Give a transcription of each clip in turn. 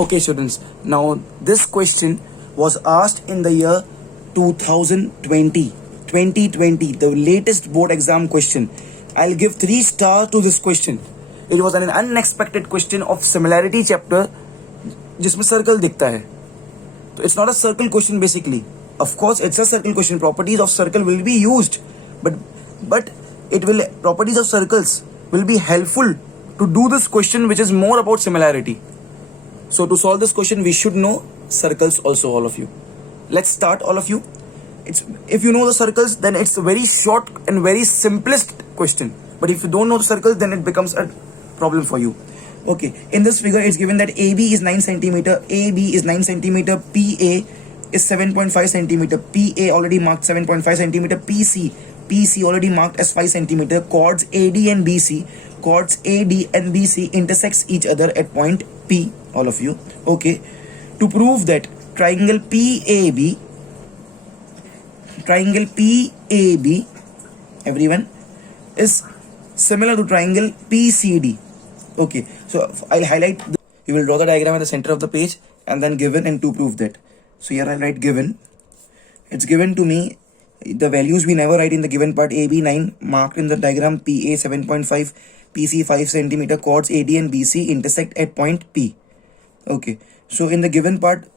Okay, students. Now, this question was asked in the year 2020. 2020, the latest board exam question. I'll give 3 stars to this question. It was an unexpected question of similarity chapter जिसमें circle दिखता है. So it's not a circle question basically. Of course, it's a circle question. Properties of circle will be used, but properties of circles will be helpful to do this question, which is more about similarity. So to solve this question, we should know circles also, all of you. Let's start, all of you. If you know the circles, then it's a very short and very simplest question. But if you don't know the circles, then it becomes a problem for you. Okay, in this figure, it's given that AB is 9 centimeter, AB is 9 centimeter, PA is 7.5 centimeter, PA already marked 7.5 centimeter, PC already marked as 5 centimeter. Chords AD and BC intersects each other at point P, all of you. Okay, to prove that triangle PAB, everyone, is similar to triangle PCD. Okay, so I'll highlight. You will draw the diagram at the center of the page and then given, and to prove that. So here I'll write given. It's given to me. The values we never write in the given part. AB 9 marked in the diagram, PA 7.5, PC 5 centimeter, chords AD and BC intersect at point P. Okay, so in the given part,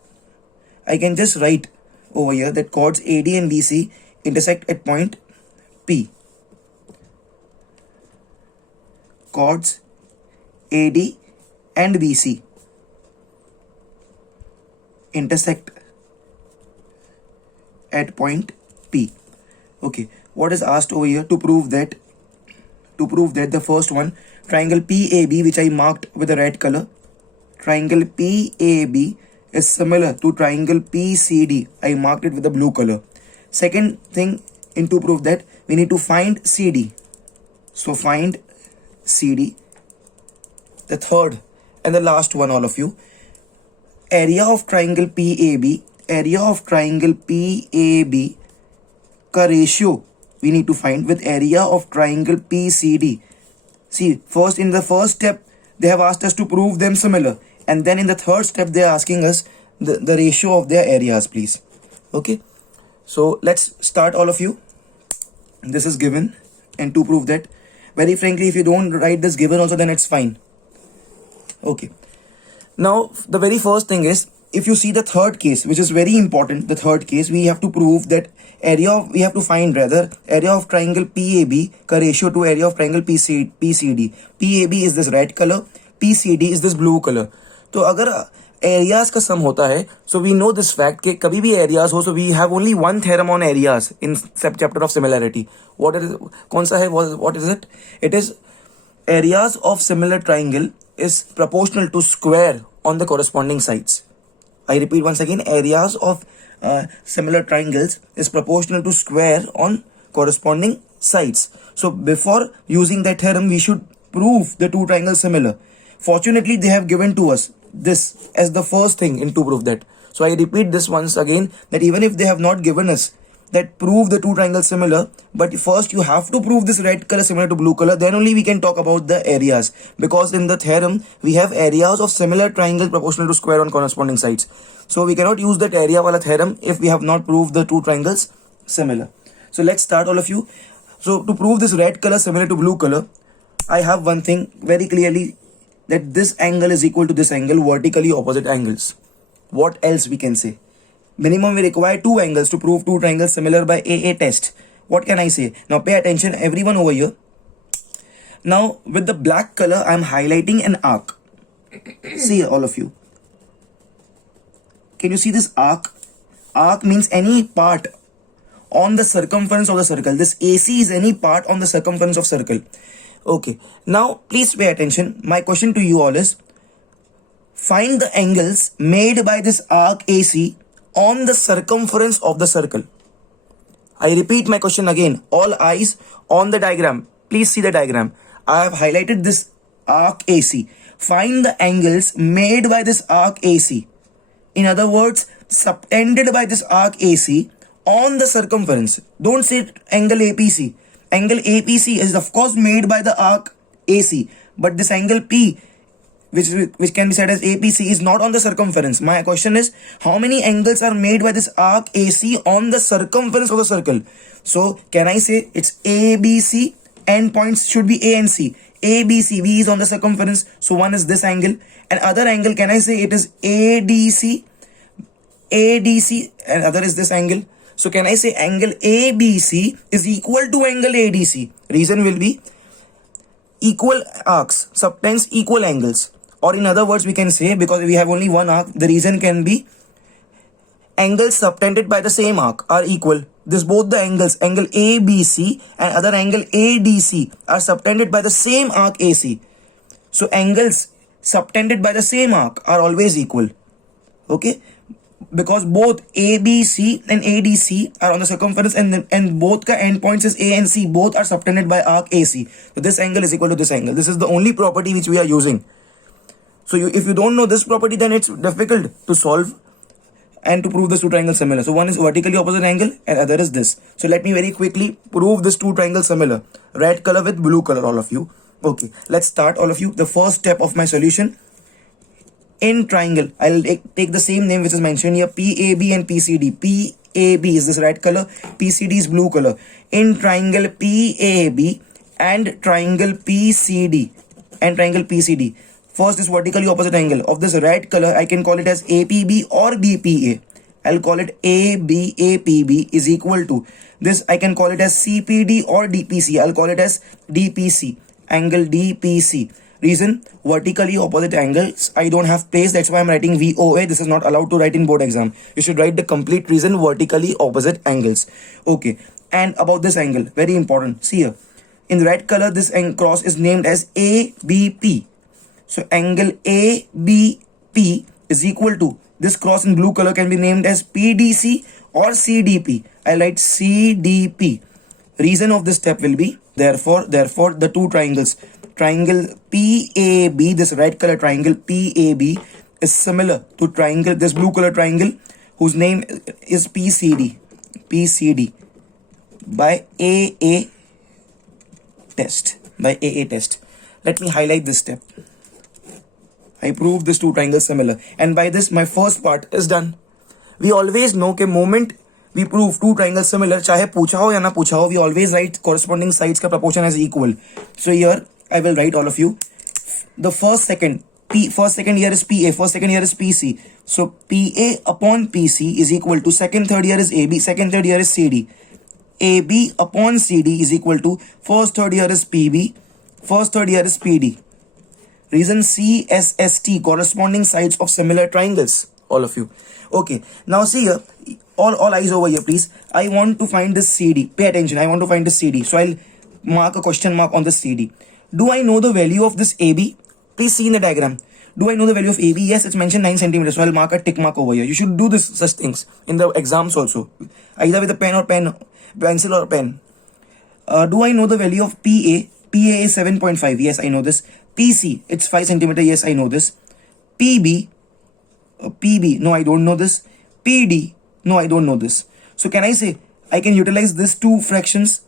I can just write over here that chords AD and BC intersect at point P. Chords AD and BC intersect at point P. Okay, what is asked over here? To prove that the first one, triangle PAB, which I marked with a red color, triangle PAB is similar to triangle PCD. I marked it with the blue color. Second thing, to prove that, we need to find CD. So find CD. The third and the last one, all of you, area of triangle PAB का ratio we need to find with area of triangle PCD. See, first in the first step they have asked us to prove them similar, and then in the third step they are asking us the ratio of their areas, please. Okay, so let's start, all of you. This is given, and to prove that, very frankly, if you don't write this given also, then it's fine. Okay, now the very first thing is, if you see the third case, which is very important, the third case, we have to prove that area of triangle PAB ka ratio to area of triangle PCD. PAB is this red color, PCD is this blue color. तो अगर areas का sum होता है, so we know this fact कि कभी भी areas हो, so we have only one theorem on areas in chapter of similarity. What is it? It is areas of similar triangle is proportional to square on the corresponding sides. I repeat once again, areas of similar triangles is proportional to square on corresponding sides. So before using that theorem, we should prove the two triangles similar. Fortunately, they have given to us this as the first thing to prove that. So I repeat this once again, that even if they have not given us that prove the two triangles similar, but first you have to prove this red color similar to blue color, then only we can talk about the areas, because in the theorem we have areas of similar triangle proportional to square on corresponding sides. So we cannot use that area wala theorem if we have not proved the two triangles similar. So let's start, all of you. So to prove this red color similar to blue color, I have one thing very clearly, that this angle is equal to this angle, vertically opposite angles. What else we can say? Minimum we require two angles to prove two triangles similar by AA test. What can I say? Now pay attention, everyone over here. Now with the black color, I am highlighting an arc. See, all of you. Can you see this arc? Arc means any part on the circumference of the circle. This AC is any part on the circumference of circle. Okay. Now please pay attention. My question to you all is, find the angles made by this arc AC on the circumference of the circle. I repeat my question again. All eyes on the diagram. Please see the diagram. I have highlighted this arc AC. Find the angles made by this arc AC. In other words, subtended by this arc AC on the circumference. Don't say angle APC. Angle APC is of course made by the arc AC, but this angle P which can be said as APC, is not on the circumference. My question is, how many angles are made by this arc AC on the circumference of the circle? So can I say it's ABC? Endpoints should be A and C. ABC, B is on the circumference, so one is this angle. And other angle, can I say it is ADC? ADC, and other is this angle. So can I say angle ABC is equal to angle ADC? Reason will be equal arcs subtends equal angles. Or in other words, we can say, because we have only one arc, the reason can be angles subtended by the same arc are equal. This both the angles, angle ABC and other angle ADC, are subtended by the same arc AC. So angles subtended by the same arc are always equal. Okay, because both ABC and ADC are on the circumference, and both ka endpoints is A and C, both are subtended by arc AC. So this angle is equal to this angle. This is the only property which we are using. So if you don't know this property, then it's difficult to solve and to prove this two triangles similar. So one is vertically opposite angle and other is this. So let me very quickly prove this two triangles similar. Red color with blue color, all of you. Okay, let's start, all of you. The first step of my solution. In triangle, I'll take the same name which is mentioned here, PAB and PCD. PAB is this red color, PCD is blue color. In triangle PAB and triangle PCD first is vertically opposite angle of this red color. I can call it as APB or BPA. I'll call it ABAPB is equal to this. I can call it as CPD or DPC. I'll call it as DPC, angle DPC. Reason, vertically opposite angles. I don't have place, that's why I'm writing VOA. This is not allowed to write in board exam. You should write the complete reason, vertically opposite angles. Okay, and about this angle, very important. See here, in red color, this cross is named as ABP. So angle ABP is equal to, this cross in blue color can be named as PDC or CDP. I write CDP. Reason of this step will be, therefore the two triangles, triangle PAB, this red color triangle PAB is similar to triangle, this blue color triangle whose name is PCD by AA test. Let me highlight this step. I proved this two triangles similar, and by this my first part is done. We always know कि moment we prove two triangles similar, चाहे पूछा हो या ना पूछा हो, we always write corresponding sides का proportion as equal. So here I will write, all of you, the first second here is PA, first second here is PC. So PA upon PC is equal to second third here is AB, second third here is CD. AB upon CD is equal to first third here is PB, first third here is PD. Reason, CSST, corresponding sides of similar triangles, all of you. Okay, now see here, all eyes over here please. I want to find this CD. Pay attention, I want to find this CD. So I'll mark a question mark on the CD. Do I know the value of this AB? Please see in the diagram. Do I know the value of AB? Yes, it's mentioned 9 centimeters. So I'll mark a tick mark over here. You should do such things in the exams also, either with a pencil or pen. Do I know the value of PA? PA is 7.5. Yes, I know this. PC, it's 5 centimeter. Yes, I know this. PB, no, I don't know this. PD, no, I don't know this. So can I say I can utilize these two fractions?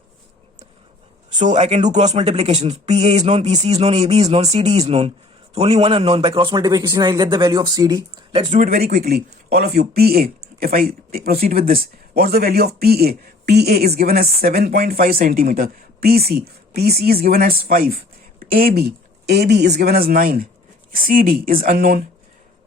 So I can do cross multiplication. PA is known, PC is known, AB is known, CD is known. So only one unknown. By cross multiplication, I'll get the value of CD. Let's do it very quickly. All of you, PA, if I proceed with this, what's the value of PA? PA is given as 7.5 centimeter. PC is given as 5. AB is given as 9. CD is unknown.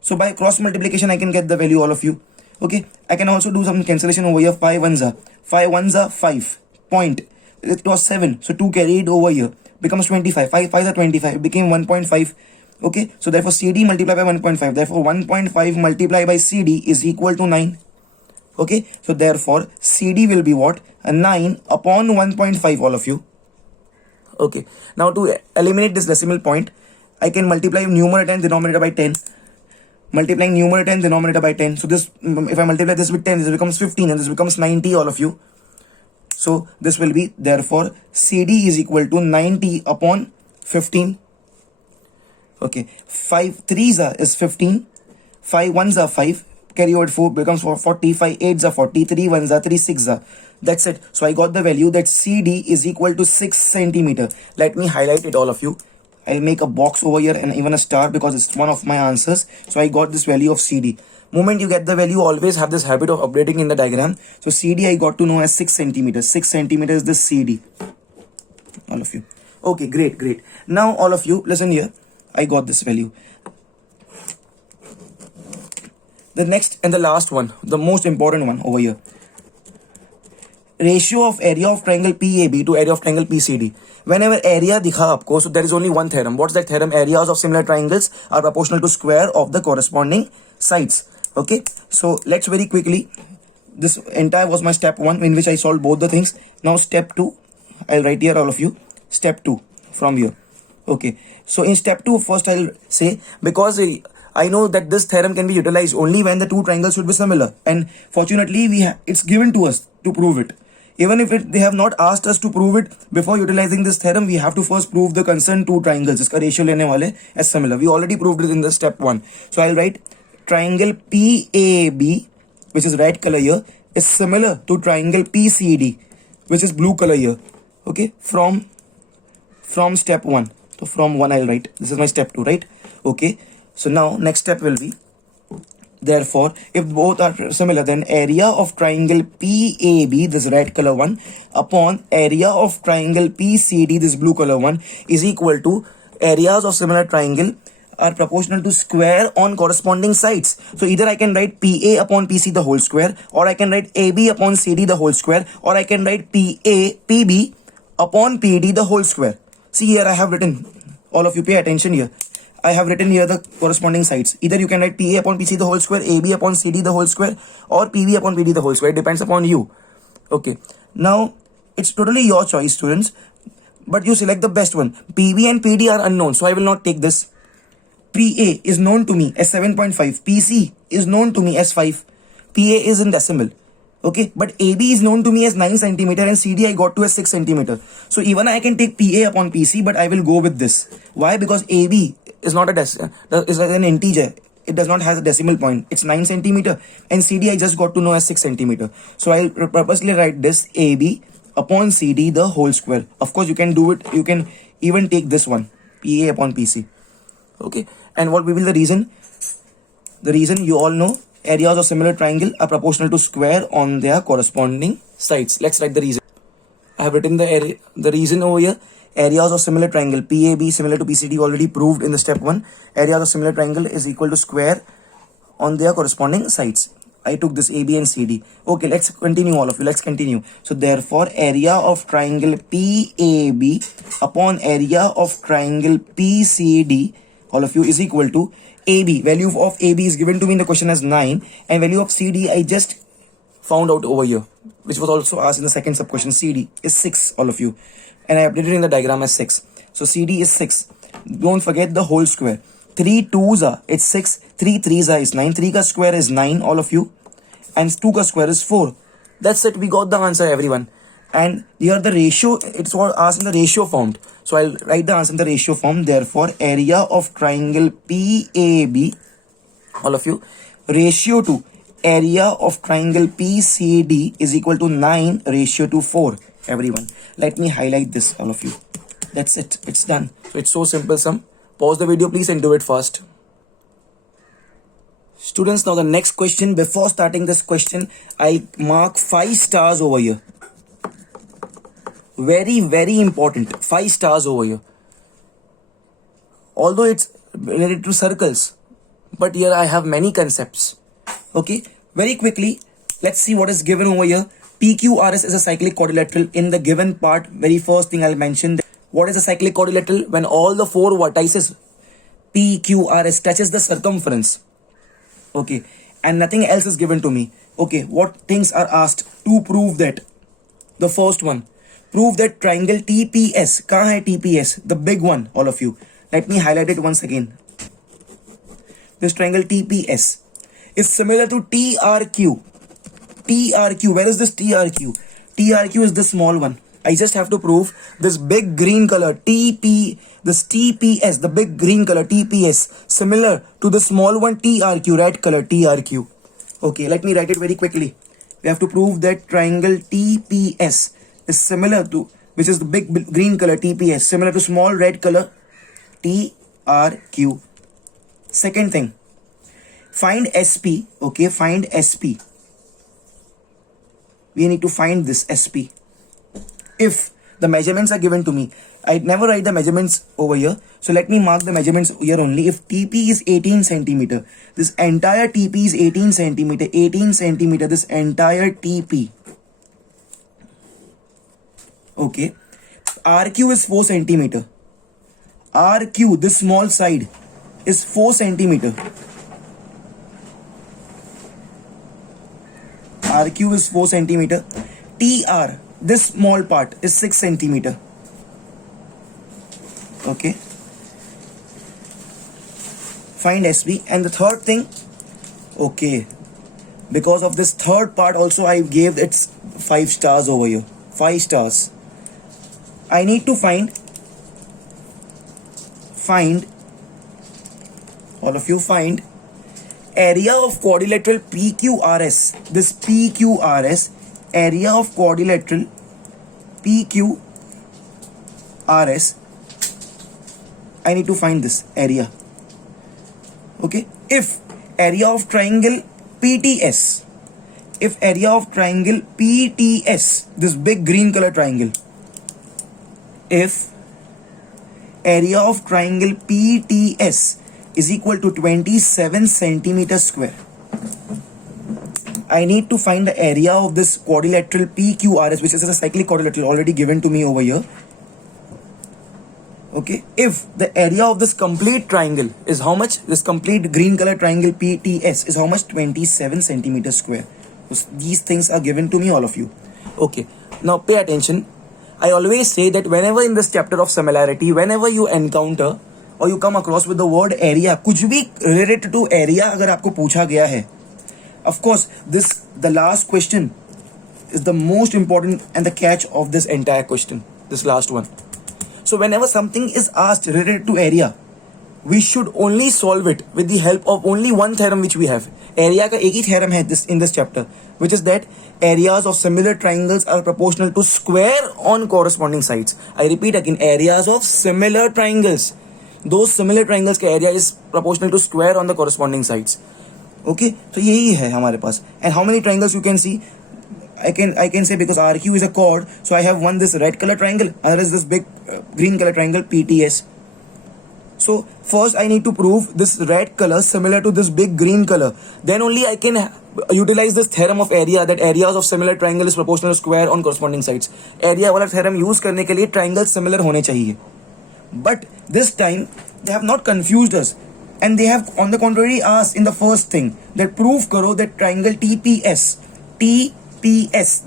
So by cross multiplication, I can get the value, all of you. Okay, I can also do some cancellation over here. 5 ones are 5. Point. It was 7. So 2 carried over here. Becomes 25. 5 5s are 25. It became 1.5. Okay, so therefore CD multiplied by 1.5. Therefore 1.5 multiplied by CD is equal to 9. Okay, so therefore CD will be what? A 9 upon 1.5, all of you. Okay, now to eliminate this decimal point, I can multiply numerator and denominator by 10. Multiplying numerator and denominator by 10. So this, if I multiply this with 10, this becomes 15 and this becomes 90, all of you. So this will be, therefore CD is equal to 90 upon 15. Okay, 5 3s is 15. 5 1s are 5. Carry over 4 becomes 40. 5 8s are 40. 3 1s are 3 6s are. That's it. So I got the value that CD is equal to 6 centimeter. Let me highlight it, all of you. I'll make a box over here and even a star because it's one of my answers. So I got this value of CD. Moment you get the value, always have this habit of updating in the diagram. So CD I got to know as 6 centimeters. 6 centimeters is the CD. All of you. Okay, great. Now all of you, listen here. I got this value. The next and the last one, the most important one over here. Ratio of area of triangle PAB to area of triangle PCD. Whenever area दिखा आपको, so there is only one theorem. What's that theorem? Areas of similar triangles are proportional to square of the corresponding sides. Okay, so let's very quickly. This entire was my step 1 in which I solved both the things. Now step 2, I'll write here all of you. Step 2 from here. Okay, so in step 2, first I'll say, because I know that this theorem can be utilized only when the two triangles should be similar, and fortunately it's given to us to prove it. Even if they have not asked us to prove it before utilizing this theorem, we have to first prove the concerned two triangles, iska ratio lene wale, as similar. We already proved it in the step 1. So I'll write triangle PAB, which is red color here, is similar to triangle PCD, which is blue color here. Okay, from step 1. So from 1 I'll write, this is my step 2, right? Okay, so now next step will be, therefore, if both are similar, then area of triangle PAB, this red color one, upon area of triangle PCD, this blue color one, is equal to areas of similar triangle are proportional to square on corresponding sides. So either I can write PA upon PC the whole square, or I can write AB upon CD the whole square, or I can write PB upon PD the whole square. See here I have written, all of you pay attention here. I have written here the corresponding sides. Either you can write PA upon PC the whole square, AB upon CD the whole square, or PB upon PD the whole square. It depends upon you. Okay. Now, it's totally your choice, students. But you select the best one. PB and PD are unknown, so I will not take this. PA is known to me as 7.5. PC is known to me as 5. PA is in decimal. Okay, but AB is known to me as 9 centimeter and CD I got to as 6 centimeter. So even I can take PA upon PC, but I will go with this. Why? Because AB is not is an integer. It does not have a decimal point. It's 9 centimeter and CD I just got to know as 6 centimeter. So I'll purposely write this AB upon CD the whole square. Of course, you can do it. You can even take this one, PA upon PC. Okay, and what will be the reason? The reason you all know. Areas of similar triangle are proportional to square on their corresponding sides. Let's write the reason. I have written the reason over here. Areas of similar triangle PAB similar to PCD already proved in the step 1. Areas of similar triangle is equal to square on their corresponding sides. I took this AB and CD. Okay, let's continue all of you. Let's continue. So therefore, area of triangle PAB upon area of triangle PCD, all of you, is equal to AB. Value of AB is given to me in the question as 9, and value of CD I just found out over here, which was also asked in the second sub question. CD is 6, all of you, and I updated in the diagram as 6. So CD is 6. Don't forget the whole square. 3 2s are, it's 6. 3 3s are is 9. 3 ka square is 9, all of you, and 2 ka square is 4. That's it. We got the answer, everyone. And here the ratio, it's all asked in the ratio form. So I'll write the answer in the ratio form. Therefore, area of triangle PAB, all of you, ratio to area of triangle PCD is equal to 9 ratio to 4. Everyone, let me highlight this, all of you. That's it. It's done. So it's so simple. Some pause the video, please, and do it fast. Students, now the next question. Before starting this question, I'll mark 5 stars over here. Very, very important. 5 stars over here. Although it's related to circles, but here I have many concepts. Okay, very quickly, let's see what is given over here. PQRS is a cyclic quadrilateral. In the given part, very first thing I'll mention. What is a cyclic quadrilateral? When all the 4 vertices PQRS touches the circumference. Okay, and nothing else is given to me. Okay, what things are asked to prove that? The first one. Prove that triangle TPS. Kahan hai TPS? The big one, all of you. Let me highlight it once again. This triangle TPS is similar to TRQ. TRQ. Where is this TRQ? TRQ is the small one. I just have to prove this big green color this TPS, the big green color TPS, similar to the small one TRQ, red color TRQ. Okay, let me write it very quickly. We have to prove that triangle TPS is similar to, which is the big green color TPS, similar to small red color TRQ. Second thing, find SP. Okay, find SP. We need to find this SP. If the measurements are given to me, I never write the measurements over here. So let me mark the measurements here only. If TP is 18 centimeter, this entire TP is 18 centimeter, 18 centimeter, this entire TP. Okay. RQ is 4 centimeter. RQ, this small side, is 4 centimeter. RQ is 4 centimeter. TR, this small part, is 6 centimeter. Okay. Find SP. And the third thing, okay, because of this third part also I gave it 5 stars over here. 5 stars. I need to find, all of you find area of quadrilateral PQRS. This PQRS, area of quadrilateral PQRS. I need to find this area. Okay. If area of triangle PTS, if area of triangle PTS, this big green color triangle, if area of triangle PTS is equal to 27 centimeter square, I need to find the area of this quadrilateral PQRS, which is a cyclic quadrilateral already given to me over here. Okay, if the area of this complete triangle is how much? This complete green color triangle PTS is how much? 27 centimeter square. So these things are given to me, all of you. Okay, now pay attention. I always say that whenever in this chapter of similarity, whenever you encounter or you come across with the word area, कुछ भी related to area अगर आपको पूछा गया है, of course the last question is the most important and the catch of this entire question, this last one. So whenever something is asked related to area, we should only solve it with the help of only one theorem which we have. Area का एक ही theorem है in this chapter, which is that areas of similar triangles are proportional to square on corresponding sides. I repeat again, areas of similar triangles, those similar triangles का area is proportional to square on the corresponding sides. Okay, so यही है हमारे पास. And how many triangles you can see? I can say, because RQ is a chord, so I have one this red color triangle, another is this big green color triangle PTS. So first I need to prove this red color similar to this big green color. Then only I can utilize this theorem of area, that areas of similar triangle is proportional to square on corresponding sides. Area वाला theorem use करने के लिए triangles similar होने चाहिए. But this time they have not confused us, and they have on the contrary asked in the first thing that prove करो that triangle TPS,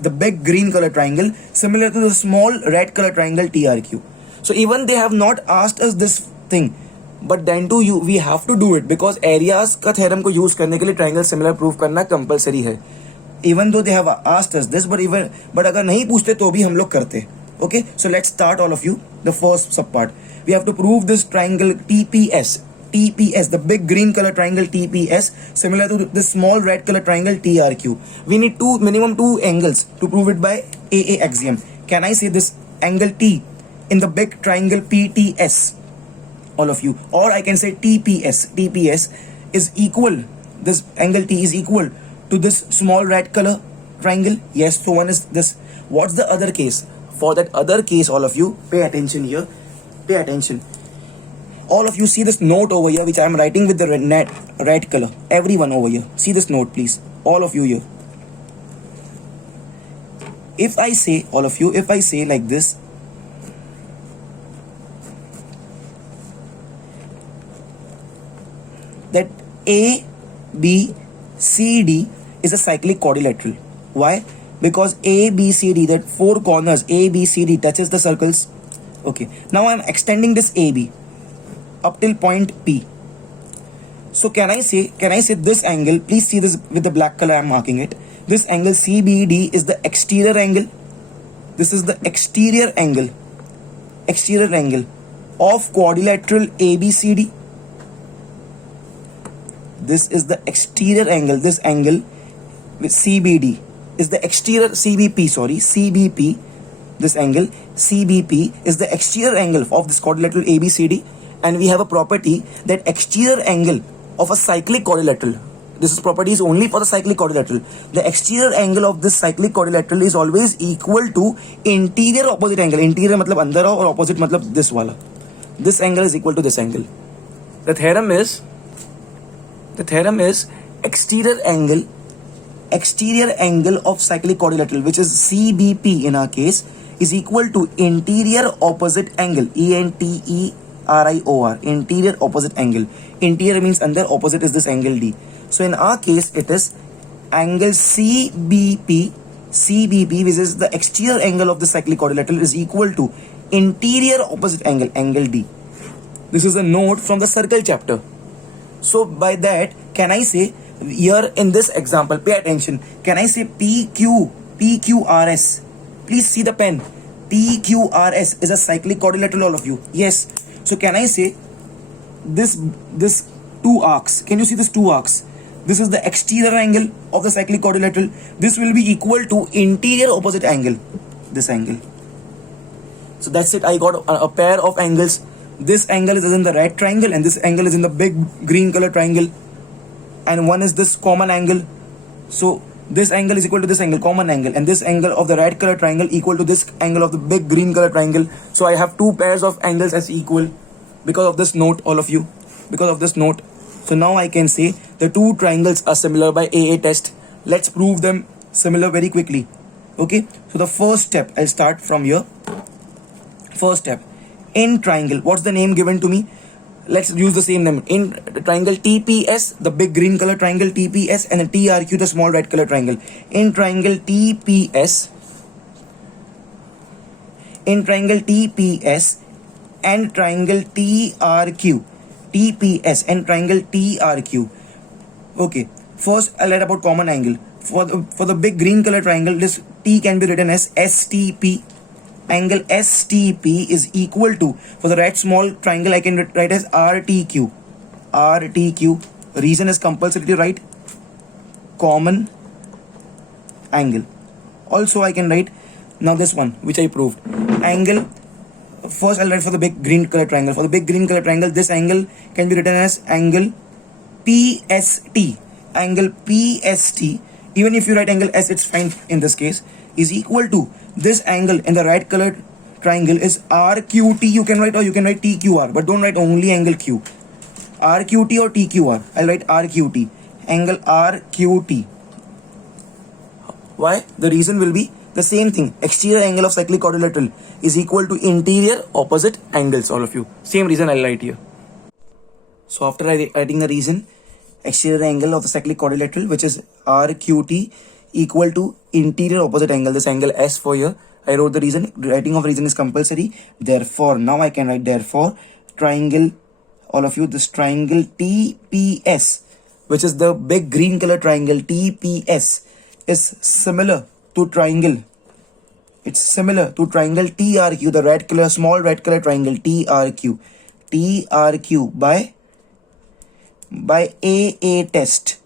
the big green color triangle, similar to the small red color triangle TRQ. So even they have not asked us this thing, but then too we have to do it, because areas का theorem को use करने के लिए triangle similar prove करना compulsory है. Even though they have asked us this, but अगर नहीं पूछते तो भी हम लोग करते. Okay, so let's start, all of you, the first sub part. We have to prove this triangle TPS, the big green color triangle TPS, similar to the small red color triangle TRQ. We need minimum two angles to prove it by AA axiom. Can I say this angle T in the big triangle PTS, all of you? Or I can say TPS is equal, this angle T is equal to this small red color triangle. Yes, so one is this. What's the other case? For that other case, all of you, pay attention here. Pay attention. All of you see this note over here, which I am writing with the red color. Everyone over here, see this note, please. All of you here. If I say, all of you, if I say like this, that ABCD is a cyclic quadrilateral. Why? Because ABCD, that four corners ABCD touches the circles. Okay, now I am extending this AB up till point P. So can I say this angle, please see this with the black color I am marking it. This angle CBD is the exterior angle. This is the exterior angle of quadrilateral ABCD. This is the exterior angle. This angle with CBD is the exterior CBP. This angle CBP is the exterior angle of this quadrilateral ABCD, and we have a property that exterior angle of a cyclic quadrilateral, this property is only for the cyclic quadrilateral, the exterior angle of this cyclic quadrilateral is always equal to interior opposite angle. Interior matlab andar और opposite matlab this wala. This angle is equal to this angle. The theorem is exterior angle of cyclic quadrilateral, which is CBP in our case, is equal to interior opposite angle, ENTERIOR, interior opposite angle. Interior means under, opposite is this angle D. So in our case it is angle CBP, which is the exterior angle of the cyclic quadrilateral, is equal to interior opposite angle, angle D. This is a note from the circle chapter. So by that, can I say here in this example, pay attention, can I say PQRS? Please see the pen. PQRS is a cyclic quadrilateral, all of you. Yes. So can I say this two arcs? Can you see this two arcs? This is the exterior angle of the cyclic quadrilateral. This will be equal to interior opposite angle, this angle. So that's it. I got a pair of angles. This angle is in the right triangle and this angle is in the big green color triangle, and one is this common angle. So this angle is equal to this angle, common angle, and this angle of the right color triangle equal to this angle of the big green color triangle. So I have two pairs of angles as equal because of this note, all of you, because of this note. So now I can say the two triangles are similar by AA test. Let's prove them similar very quickly. Okay, so the first step, I'll start from here. First step, in triangle, what's the name given to me? Let's use the same name. In the triangle TPS, the big green color triangle TPS, and the TRQ, the small red color triangle. In triangle TPS and triangle TRQ, TPS and triangle TRQ. Okay, first I'll write about common angle. For the big green color triangle, this T can be written as STP. Angle STP is equal to, for the right small triangle I can write as RTQ. Reason is compulsory to write common angle. Also I can write now this one which I proved. Angle, first I'll write for the big green color triangle. For the big green color triangle, this angle can be written as angle PST. Angle PST, even if you write angle S, it's fine in this case, is equal to this angle in the right colored triangle is RQT. You can write, or you can write TQR, but don't write only angle Q. RQT or TQR. I'll write RQT. Angle RQT. Why? The reason will be the same thing. Exterior angle of cyclic quadrilateral is equal to interior opposite angles, all of you. Same reason I'll write here. So after writing the reason, exterior angle of the cyclic quadrilateral, which is RQT, equal to interior opposite angle, this angle S for here. I wrote the reason. Writing of reason is compulsory. Therefore, now I can write therefore triangle, all of you, this triangle TPS, which is the big green color triangle TPS, is similar to triangle. It's similar to triangle TRQ, the red color, small red color triangle TRQ. TRQ by AA test.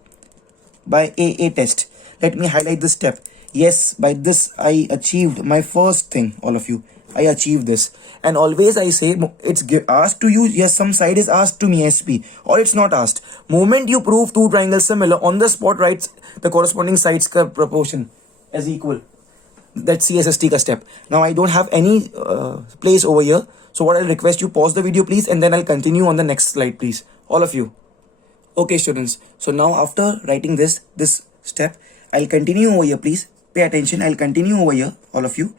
By AA test. Let me highlight this step. Yes, by this I achieved my first thing, all of you. I achieved this. And always I say, it's asked to you, yes, some side is asked to me, SP, or it's not asked. Moment you prove two triangles similar, on the spot writes the corresponding sides ka proportion as equal. That's CSST ka step. Now I don't have any place over here. So what I'll request you, pause the video please, and then I'll continue on the next slide please. All of you. Okay students, so now after writing this step, I'll continue over here please. Pay attention, I'll continue over here, all of you.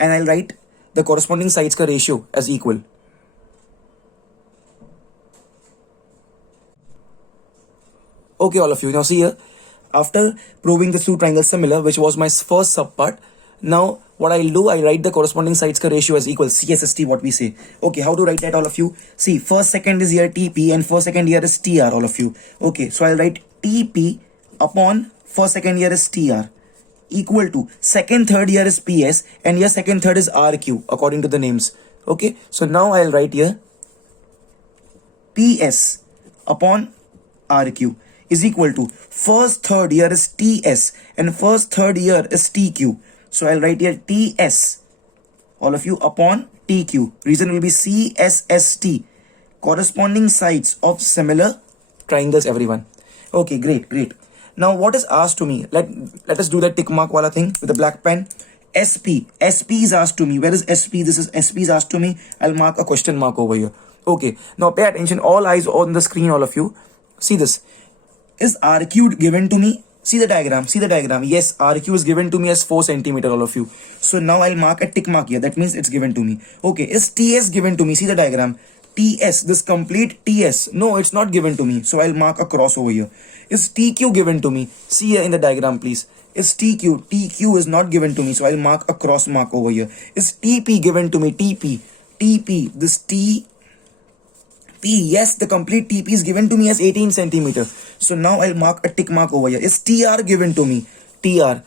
And I'll write the corresponding sides ka ratio as equal. Okay, all of you. Now see here, after proving the two triangles similar, which was my first subpart, now what I'll do, I write the corresponding sides ka ratio as equal, CSST, what we say. Okay, how to write that, all of you? See, first second is here TP and first second here is TR, all of you. Okay, so I'll write TP upon first second here is TR equal to second third here is PS and here second third is RQ according to the names. Okay, so now I'll write here PS upon RQ is equal to first third here is TS and first third here is TQ. So I'll write here TS, all of you, upon TQ. Reason will be CSST. corresponding sides of similar triangles, everyone. Okay, great. Now what is asked to me? Let us do that tick mark wala thing with a black pen. SP is asked to me. Where is SP? This is SP is asked to me. I'll mark a question mark over here. Okay, now pay attention, all eyes on the screen, all of you. See this. Is RQ given to me? See the diagram. Yes, RQ is given to me as 4 centimeter, all of you. So now I'll mark a tick mark here. That means it's given to me. Okay, is TS given to me? See the diagram. TS, this complete TS. No, it's not given to me. So I'll mark a cross over here. Is TQ given to me? See here in the diagram, please. Is TQ? TQ is not given to me. So I'll mark a cross mark over here. Is TP given to me? TP. This TP. Yes, the complete TP is given to me as 18 centimeter. So now I'll mark a tick mark over here. Is TR given to me? TR.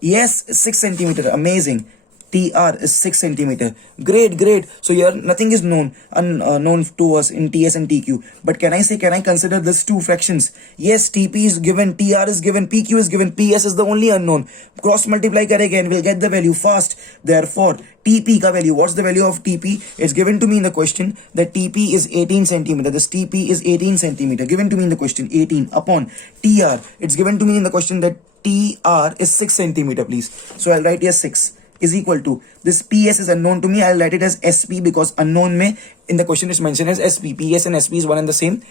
Yes, 6 centimeter. Amazing. TR is 6 centimeter. Great. So here nothing is unknown to us in TS and TQ. But can I consider this two fractions? Yes, TP is given, TR is given, PQ is given, PS is the only unknown. Cross multiply kare again, we'll get the value fast. Therefore, TP ka value. What's the value of TP? It's given to me in the question that TP is 18 centimeter. This TP is 18 centimeter. Given to me in the question 18 upon TR. It's given to me in the question that TR is 6 centimeter, please. So I'll write here 6. Is equal to, this PS is unknown to me, I'll write it as SP because unknown mein in the question is mentioned as SP. PS and SP is one and the same.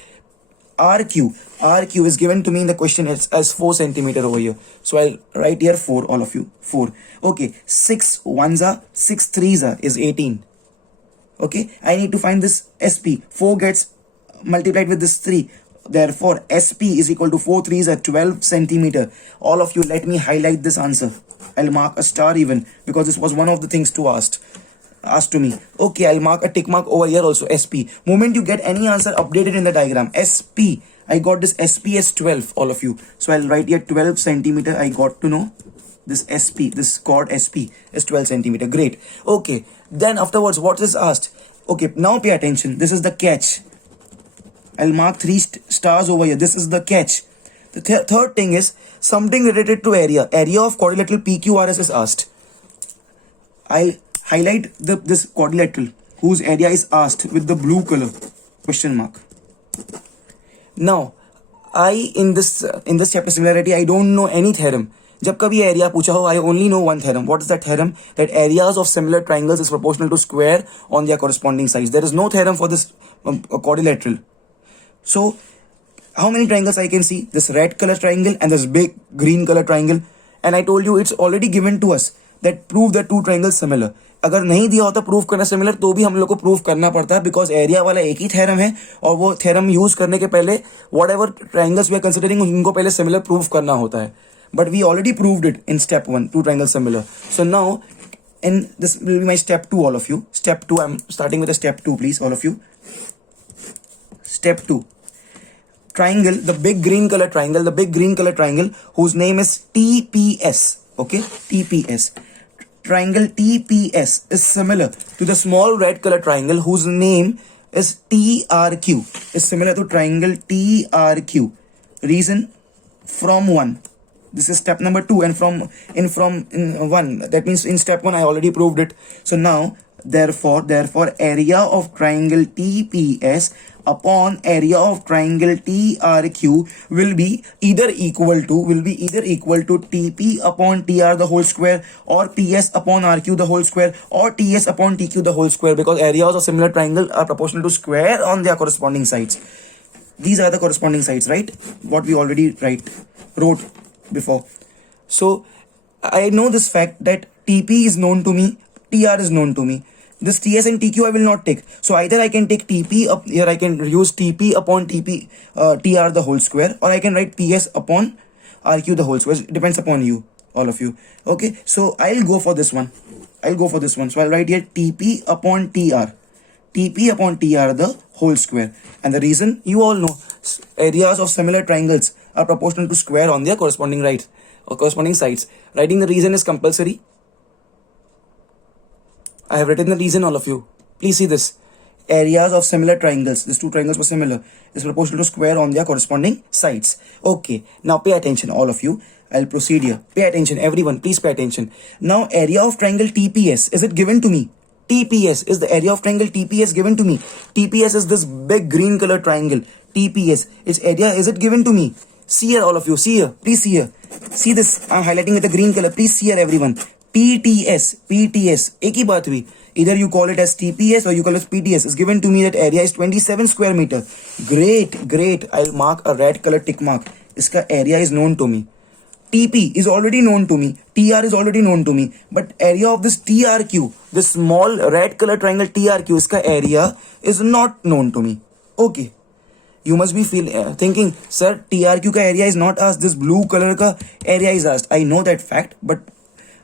RQ is given to me in the question as 4 centimeter over here. So I'll write here 4, all of you. 4. Okay, 6 ones are, 6 threes are is 18. Okay, I need to find this SP. 4 gets multiplied with this 3. Therefore, SP is equal to 4 threes are 12 centimeter. All of you, let me highlight this answer. I'll mark a star even because this was one of the things asked to me. Okay, I'll mark a tick mark over here also, SP. Moment you get any answer updated in the diagram, SP. I got this SP as 12, all of you. So I'll write here 12 centimeter. I got to know this SP, this chord SP is 12 centimeter. Great. Okay, then afterwards, what is asked? Okay, now pay attention. This is the catch. I'll mark 3 stars over here. This is the catch. The third thing is something related to area. Area of quadrilateral PQRS is asked. I'll highlight this quadrilateral whose area is asked with the blue color question mark. Now, in this chapter similarity, I don't know any theorem. जब कभी area पूछा हो, I only know one theorem. What is that theorem? That areas of similar triangles is proportional to square on their corresponding sides. There is no theorem for this quadrilateral. So, how many triangles I can see? This red color triangle and this big green color triangle. And I told you it's already given to us that prove the two triangles similar. अगर नहीं दिया होता proof करना similar तो भी हम लोग को प्रूफ करना पड़ता है बिकॉज एरिया वाला एक ही थ्योरम है और वो थ्योरम यूज करने के पहले whatever triangles we are considering उनको पहले सिमिलर प्रूफ करना होता है. But we already proved it in step 1, two triangles similar. So now, this will be my step 2, all of you. Step 2, I'm starting with a step 2, please, all of you. Step 2. Triangle, the big green color triangle, whose name is TPS. Okay, TPS. Triangle TPS is similar to the small red color triangle whose name is TRQ. Is similar to triangle TRQ. Reason from 1. This is step number 2 and from 1. That means in step 1 I already proved it. So now therefore area of triangle TPS upon area of triangle TRQ will be either equal to TP upon TR the whole square or PS upon RQ the whole square or TS upon TQ the whole square, because areas of similar triangle are proportional to square on their corresponding sides. These are the corresponding sides, right? What we already wrote before. So I know this fact that TP is known to me, TR is known to me. This TS and TQ I will not take. So either I can take TP up here, I can use TP upon TP TR the whole square, or I can write PS upon RQ the whole square. It depends upon you, all of you. Okay, so I'll go for this one. So I'll write here TP upon TR. TP upon TR the whole square. And the reason you all know, areas of similar triangles are proportional to square on their corresponding sides. Writing the reason is compulsory. I have written the reason, all of you. Please see this. Areas of similar triangles, these two triangles were similar, is proportional to square on their corresponding sides. Okay, now pay attention, all of you. I'll proceed here. Pay attention, everyone, please pay attention. Now, area of triangle TPS, is it given to me? TPS is the area of triangle TPS given to me. TPS is this big green color triangle. TPS, its area, is it given to me? See here, all of you. See here. Please see here. See this. I'm highlighting with the green color. Please see here, everyone. PTS. PTS. एक ही बात हुई. Either you call it as TPS or you call it PTS. It's given to me that area is 27 square meter. Great, great. I'll mark a red color tick mark. इसका area is known to me. TP is already known to me. TR is already known to me. But area of this TRQ, this small red color triangle TRQ, इसका area is not known to me. Okay. You must be thinking, sir, TRQ ka area is not asked. This blue color ka area is asked. I know that fact, but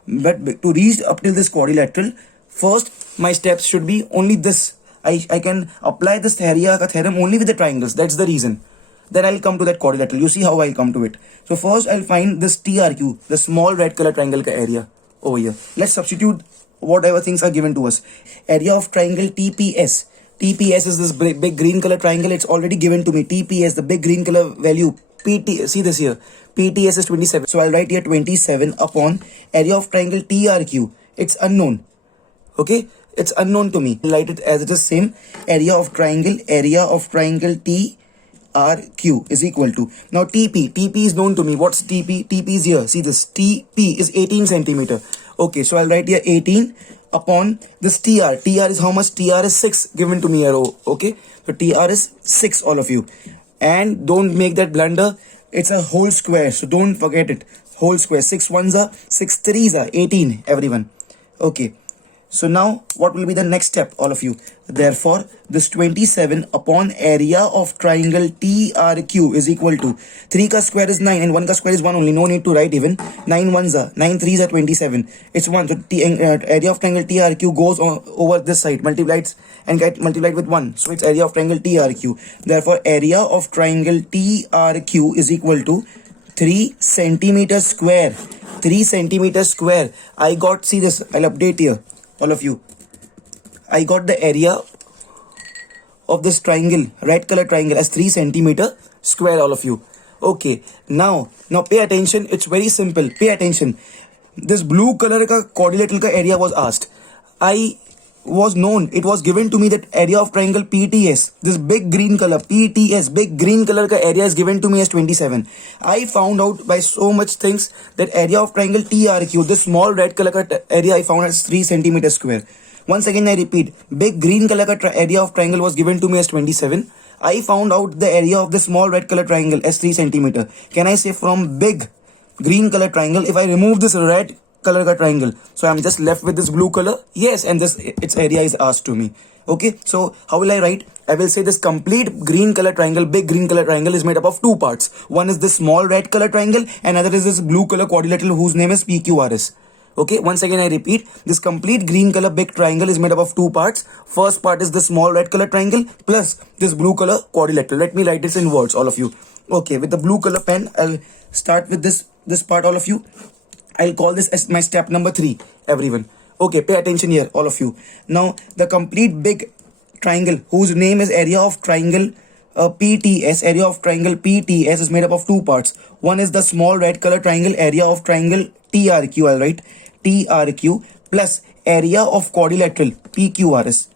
to reach up till this quadrilateral, first my steps should be only this. I can apply this area ka theorem only with the triangles. That's the reason. Then I'll come to that quadrilateral. You see how I'll come to it. So first I'll find this TRQ, the small red color triangle ka area over here. Let's substitute whatever things are given to us. Area of triangle TPS. TPS is this big green color triangle. It's already given to me. TPS, the big green color value. See this here. PTS is 27. So I'll write here 27 upon area of triangle TRQ. It's unknown. Okay. It's unknown to me. I'll write it as it is same. Area of triangle TRQ is equal to. Now TP. TP is known to me. What's TP? TP is here. See this. TP is 18 centimeter. Okay. So I'll write here 18 upon this TR. TR is how much? TR is 6 given to me here. Okay. So TR is 6, all of you. And don't make that blunder. It's a whole square. So don't forget it. Whole square. 6 ones are 6 threes are 18, everyone. Okay. So now what will be the next step, all of you? Therefore, this 27 upon area of triangle TRQ is equal to 3 ka square is 9 and 1 ka square is 1 only. No need to write even. 9 ones are 9 threes are 27. It's 1. So area of triangle TRQ goes over this side, multiplied and get multiplied with 1. So it's area of triangle TRQ. Therefore, area of triangle TRQ is equal to 3 centimeters square. 3 centimeters square. I got, see this, I'll update here. All of you, I got the area of this triangle, red color triangle, as 3 centimeter square, all of you. Okay, now pay attention. It's very simple. Pay attention. This blue color ka quadrilateral ka area was asked. It was given to me that area of triangle PTS, this big green color PTS, big green color ka area is given to me as 27. I found out by so much things that area of triangle TRQ, this small red color ka area, I found as 3 centimeters square. Once again I repeat, big green color ka area of triangle was given to me as 27. I found out the area of the small red color triangle as 3 centimeter. Can I say from big green color triangle, if I remove this red color ka triangle, so I'm just left with this blue color? Yes, and this its area is asked to me. Okay, so how will I write? I will say this complete green color triangle, big green color triangle, is made up of 2 parts. One is this small red color triangle and another is this blue color quadrilateral whose name is PQRS. Okay, once again I repeat, this complete green color big triangle is made up of 2 parts. First part is the small red color triangle plus this blue color quadrilateral. Let me write this in words, all of you. Okay, with the blue color pen, I'll start with this part, all of you. I'll call this as my step number 3, everyone. Okay, pay attention here, all of you. Now, the complete big triangle whose name is area of triangle PTS, area of triangle PTS is made up of 2 parts. One is the small red color triangle, area of triangle TRQ, I'll write TRQ, plus area of quadrilateral PQRS.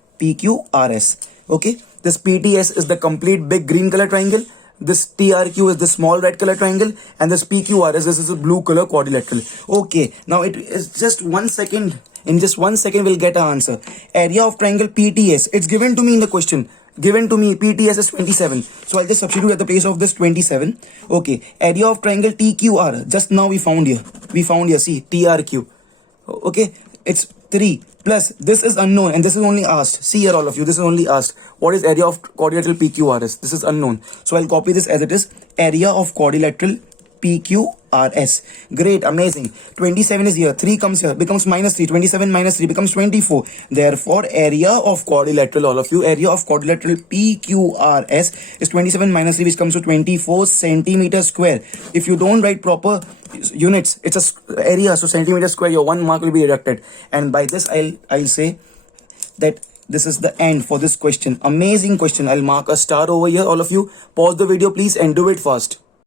Okay, this PTS is the complete big green color triangle. This TRQ is the small red color triangle, and this PQRS, this is a blue color quadrilateral. Okay, now it is just 1 second. In just 1 second, we'll get our answer. Area of triangle PTS. It's given to me in the question. Given to me, PTS is 27. So I'll just substitute at the place of this 27. Okay, area of triangle TQR. Just now we found here. See, TRQ. Okay, it's 3. Plus, this is unknown and this is only asked. See here, all of you, this is only asked. What is area of quadrilateral PQRS? This is unknown. So I'll copy this as it is. Area of quadrilateral PQRS. Great, amazing. 27 is here. 3 comes here, becomes -3. 27 minus 3 becomes 24. Therefore, area of quadrilateral, all of you, area of quadrilateral PQRS is 27 minus 3, which comes to 24 centimeters square. If you don't write proper units, it's a area, so centimeter square, your 1 mark will be deducted. And by this, I'll say that this is the end for this question. Amazing question. I'll mark a star over here, all of you. Pause the video, please, and do it fast.